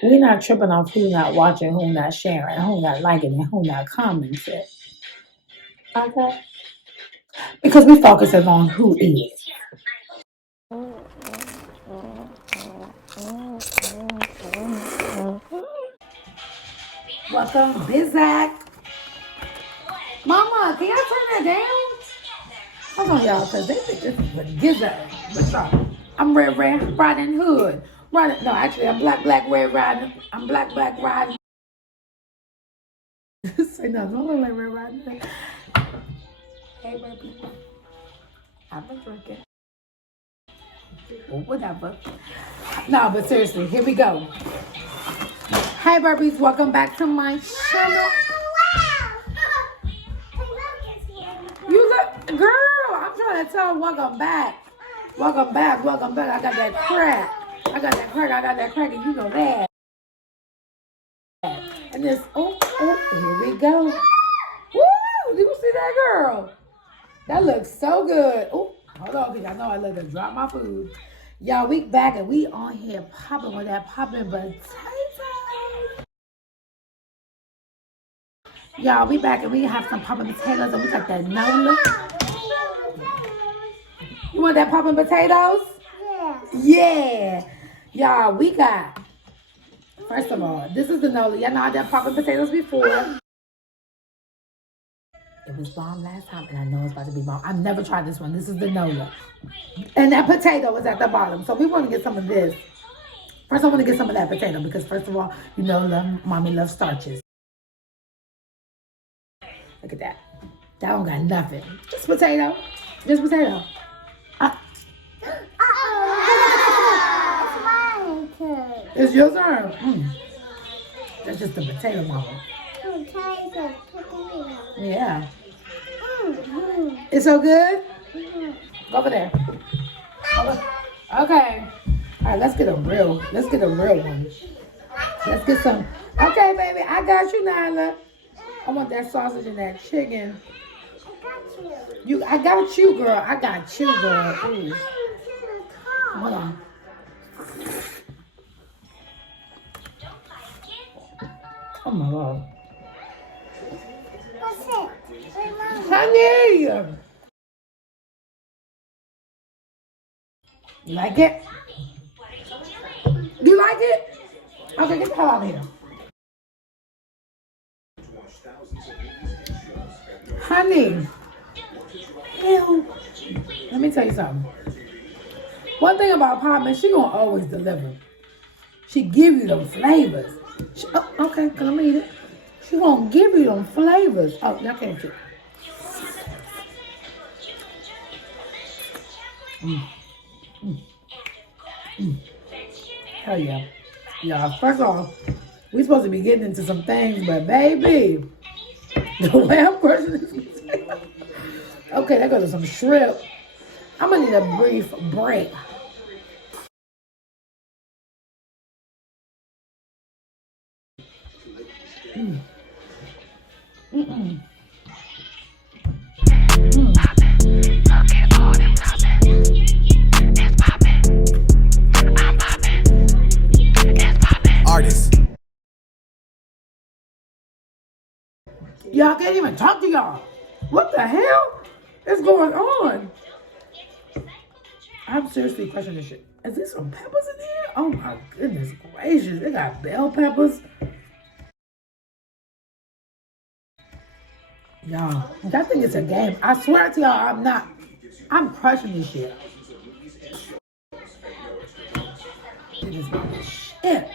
We're not tripping off who not watching, who not sharing, who not liking, and who not commenting. Okay? Because we focusing on who is. Welcome, Bizak. Mama, can y'all turn that down? Hold on, y'all, because they think this is a gizzard. What's up? I'm Red Riding Hood. No, actually, I'm Black Red Riding. I'm Black Riding. Say no, don't look like Red Riding Hood. Hey, baby. I've been drinking. Or whatever. No, but seriously, here we go. Hi, Burpees. Welcome back to my channel. You look, girl, I'm trying to tell welcome back. Welcome back. I got that crack. I got that crack, and you know that. And this, here we go. Woo! Did you see that, girl? That looks so good. Oh, hold on, because I know I let her drop my food. Y'all, we back, and we on here popping with that popping potato. Y'all, we back, and we have some popping potatoes, and we got that Nola. You want that popping potatoes? Yeah. Y'all, we got, first of all, this is the Nola. Y'all know I done popping potatoes before. It was bomb last time, and I know it's about to be bomb. I've never tried this one. This is the Nola. And that potato is at the bottom. So we want to get some of this. First, I want to get some of that potato because, first of all, you know, mommy loves starches. Look at that. That don't got nothing. Just potato. Just potato. It's your turn. That's just the potato, mama. Yeah. It's so good? Go over there. Okay. All right, let's get a real one. Let's get some. Okay, baby, I got you, Nyla. I want that sausage and that chicken. I got you, girl. I got you, girl. Ooh. Hold on. Oh my God. What's it? Honey! You like it? You like it? Okay, get the hell out of here. Honey. Ew. Let me tell you something. One thing about Poppin, she gonna always deliver. She give you them flavors. Okay, come let me eat it. She gonna give you them flavors. Oh, y'all can't see. Hell yeah. Yeah, first off, we supposed to be getting into some things, but baby, the way I'm crushing this potato. Okay, that goes to some shrimp. I'm gonna need a brief break. Y'all can't even talk to y'all. What the hell is going on? I'm seriously questioning this shit. Is there some peppers in here? Oh my goodness gracious. They got bell peppers. Y'all, I think it's a game. I swear to y'all, I'm not. I'm crushing this shit. It is shit.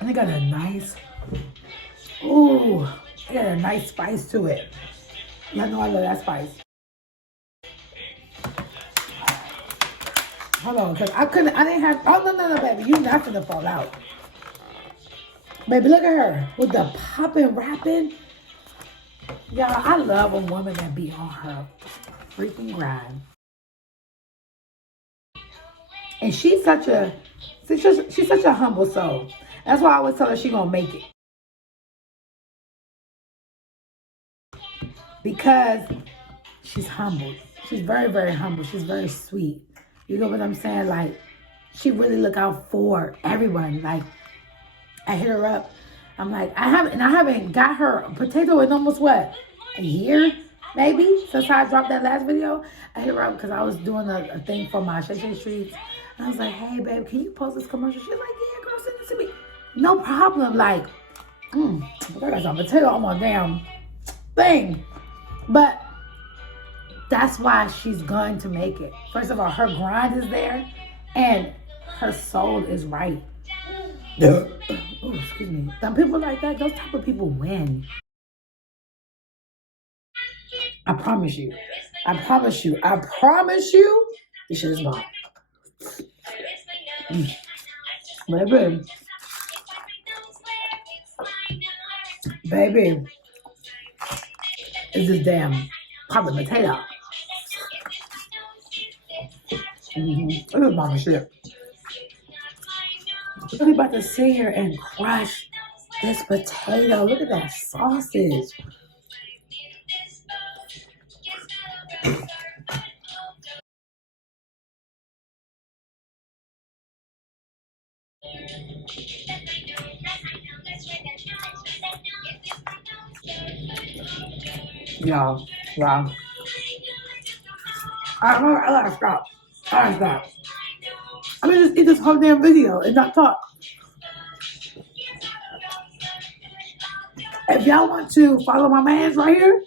And they got a nice, ooh, they got a nice spice to it. Y'all know I love that spice. Hold on, because I didn't have, oh, no, baby. You not gonna fall out. Baby, look at her with the popping, rapping. Y'all, I love a woman that be on her freaking grind. And she's such a humble soul. That's why I always tell her she gonna make it. Because she's humble. She's very, very humble. She's very sweet. You know what I'm saying? Like, she really look out for everyone. Like, I hit her up. I'm like, I haven't got her a potato in almost what, a year maybe since I dropped that last video. I hit her up because I was doing a thing for my Mshayshayeats. And I was like, hey babe, can you post this commercial? She's like, yeah, girl, send it to me. No problem. Like, I got some potato on my damn thing. But that's why she's going to make it. First of all, her grind is there and her soul is right. Yeah. Oh, excuse me. Some people like that, those type of people win. I promise you. I promise you. I promise you. This shit is gone. Baby. Baby. It's this damn poppin' potato. Look at mama shit. We're about to sit here and crush this potato. Look at that sausage. Y'all, wow. I gotta stop. I gotta stop. I'm gonna just eat this whole damn video and not talk. If y'all want to follow my man's right here,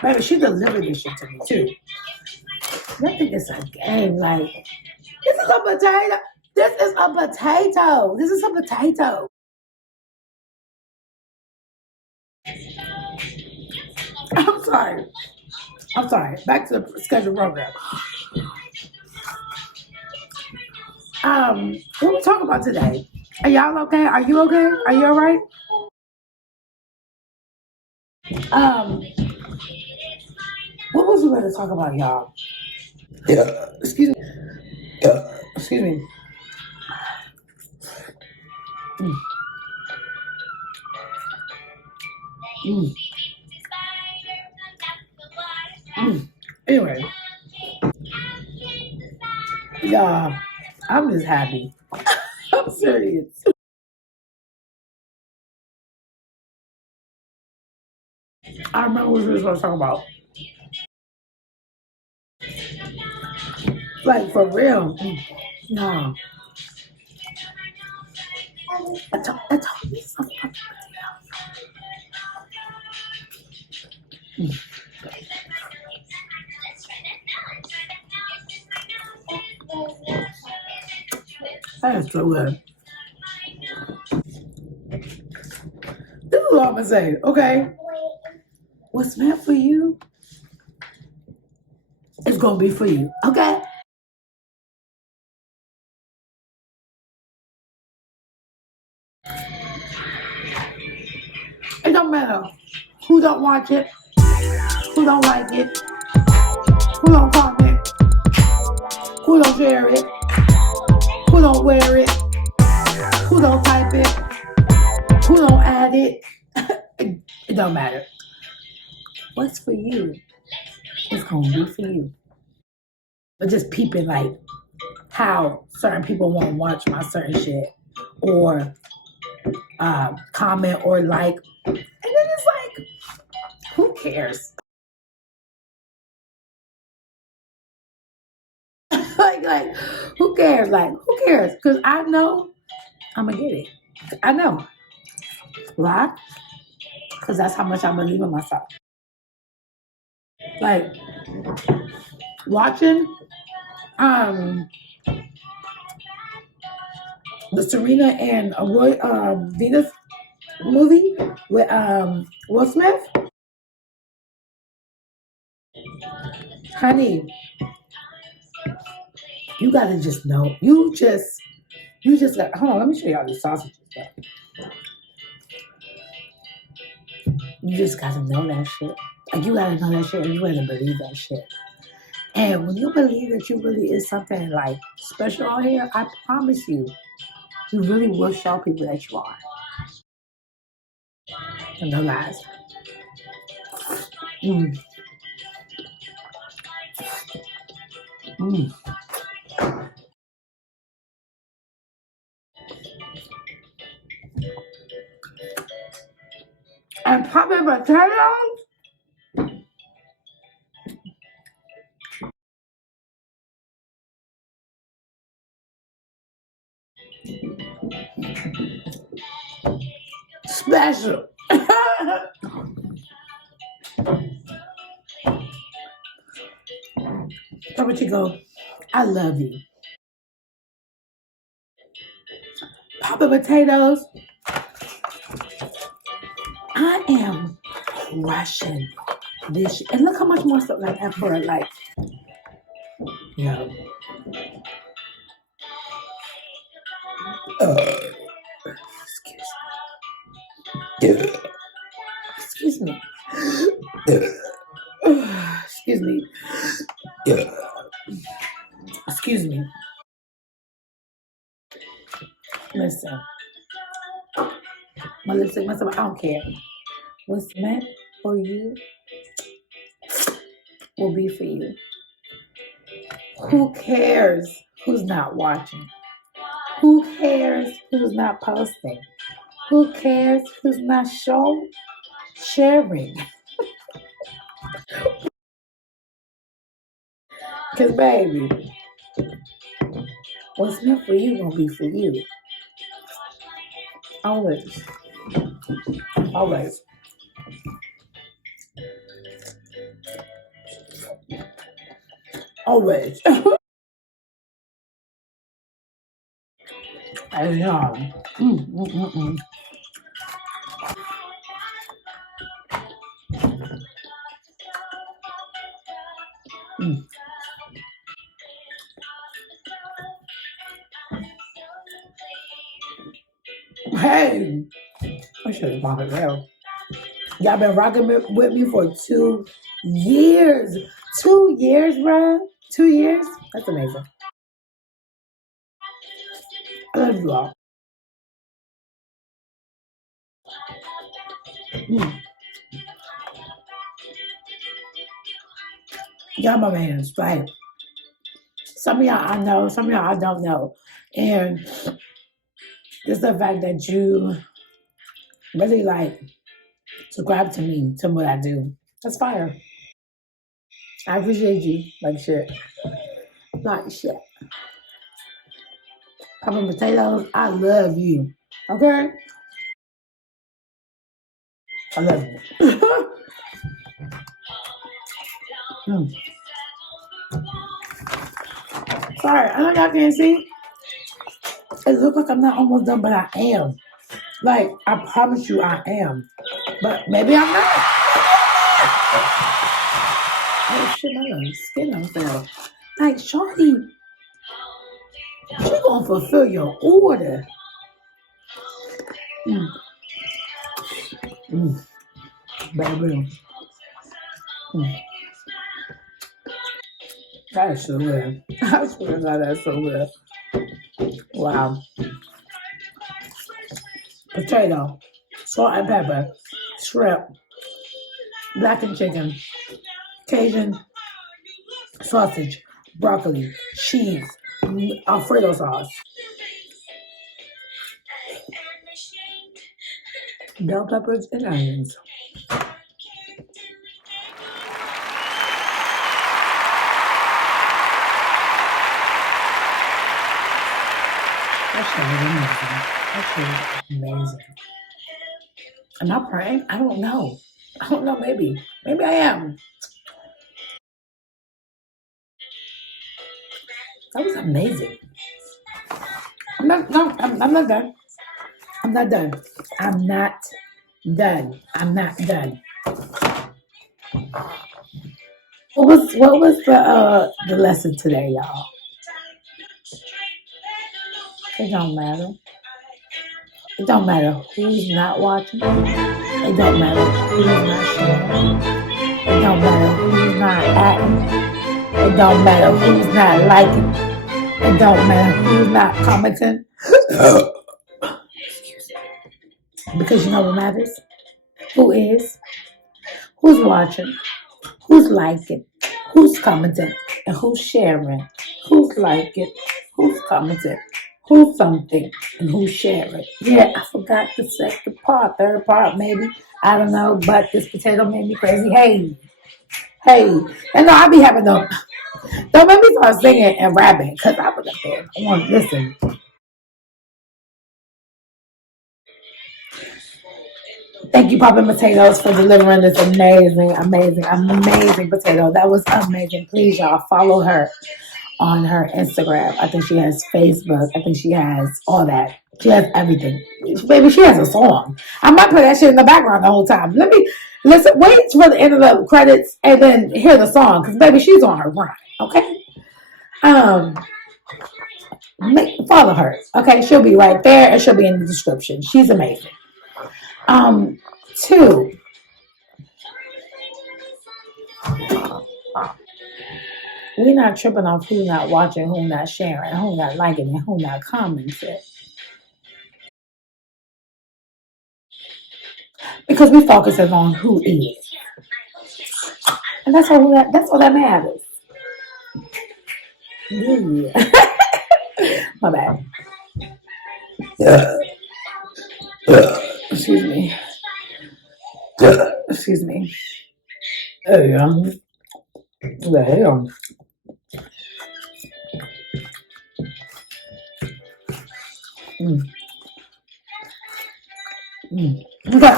baby, she delivered this shit to me too. I think it's a game. Like, this is a potato. This is a potato. This is a potato. I'm sorry. I'm sorry. Back to the scheduled program. What we talking about today? Are y'all okay? Are you okay? Are you all right? What was we going to talk about, y'all? Yeah. Excuse me. Excuse me. Anyway. Y'all, I'm just happy. I'm serious. I remember what we were supposed to talk about. Like, for real. No. I told me something. That is so good. This is what I'm gonna say, okay? What's meant for you is gonna be for you, okay? It don't matter who don't watch it, who don't like it, who don't comment, who don't share it, who don't wear it, who don't type it, who don't add it. It don't matter. What's for you is gonna be for you. But just peeping like how certain people won't watch my certain shit or comment or like, and then it's like, who cares? like, who cares? Like, who cares? Because I know I'm gonna get it. I know. Why? Because that's how much I believe in myself. Like, watching the Serena and Roy Venus movie with Will Smith. Honey, you gotta just know. You just got, hold on, let me show y'all these sausages. You just gotta know that shit. Like, you gotta know that shit and you gotta believe that shit. And when you believe that you really is something like special out here, I promise you, you really will show people that you are. And no lies. And poppin' potatoes. Special. Papa Chico, I love you. Poppin' potatoes. I am crushing this. And look how much more stuff like that for like, no. Excuse me. Excuse me. Excuse me. Listen. My lipstick, myself, I don't care. What's meant for you will be for you. Who cares who's not watching? Who cares who's not posting? Who cares who's not sharing? Because, baby, what's meant for you won't be for you. Always. Always. Always. And hey, I should have bought it well. Y'all been rocking with me for 2 years. 2 years, bro. 2 years? That's amazing. I love you all. Y'all my mans, right? Some of y'all I know, some of y'all I don't know. And just the fact that you really like subscribe to me, to what I do. That's fire. I appreciate you like shit. Like shit. Poppin' potatoes, I love you. Okay? I love you. Sorry, I know y'all can't see. It looks like I'm not almost done, but I am. Like, I promise you I am. But maybe I'm not. Oh shit, my skin on fell. Like, shorty, you gonna fulfill your order. Baby. That is so good. I swear to God, that's so good. Wow. Potato, salt and pepper, shrimp, blackened chicken, Cajun sausage, broccoli, cheese, Alfredo sauce, bell peppers, and onions. That's amazing. Am I praying? I don't know. Maybe. Maybe I am. That was amazing. I'm not done. I'm not done. I'm not done. What was the lesson today, y'all? It don't matter. It don't matter who's not watching. It don't matter who's not sharing. It don't matter who's not acting. It don't matter who's not liking. It don't matter who's not commenting. Excuse me. Because you know what matters? Who is? Who's watching? Who's liking? Who's commenting? And who's sharing? Who's liking? Who's commenting? Who something and who share it. Yeah, I forgot the second part, third part maybe. I don't know, but this potato made me crazy. Hey. And no, I be having them. Don't make me start singing and rapping because I would have been. I want to listen. Thank you, Poppin Potatoes, for delivering this amazing potato. That was amazing. Please, y'all, follow her on her Instagram. I think she has Facebook. I think she has all that. She has everything. Baby, she has a song. I might put that shit in the background the whole time. Let me listen. Wait for the end of the credits and then hear the song, because baby, she's on her grind. Okay. Follow her. Okay, she'll be right there and she'll be in the description. She's amazing. 2. We're not tripping off who not watching, who not sharing, who not liking, and who not commenting. Because we focusing on who is. And that's all that matters. Yeah. My bad. Excuse me. Excuse me. There you go. There you go. Okay.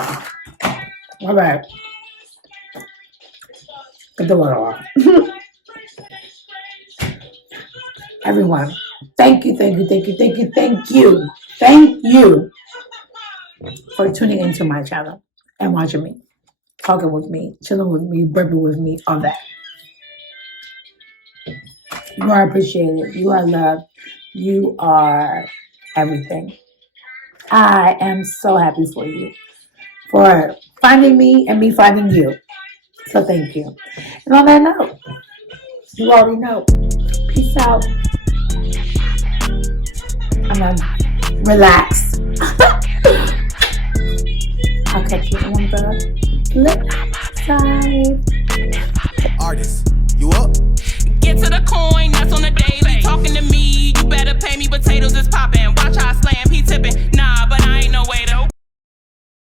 My bad. Get the water off. Everyone, thank you for tuning into my channel and watching me, talking with me, chilling with me, burping with me, all that. You are appreciated. You are loved. You are everything. I am so happy for you, for finding me and me finding you. So thank you. And on that note, you already know. Peace out. I'm gonna relax. I'll catch you on the flip side.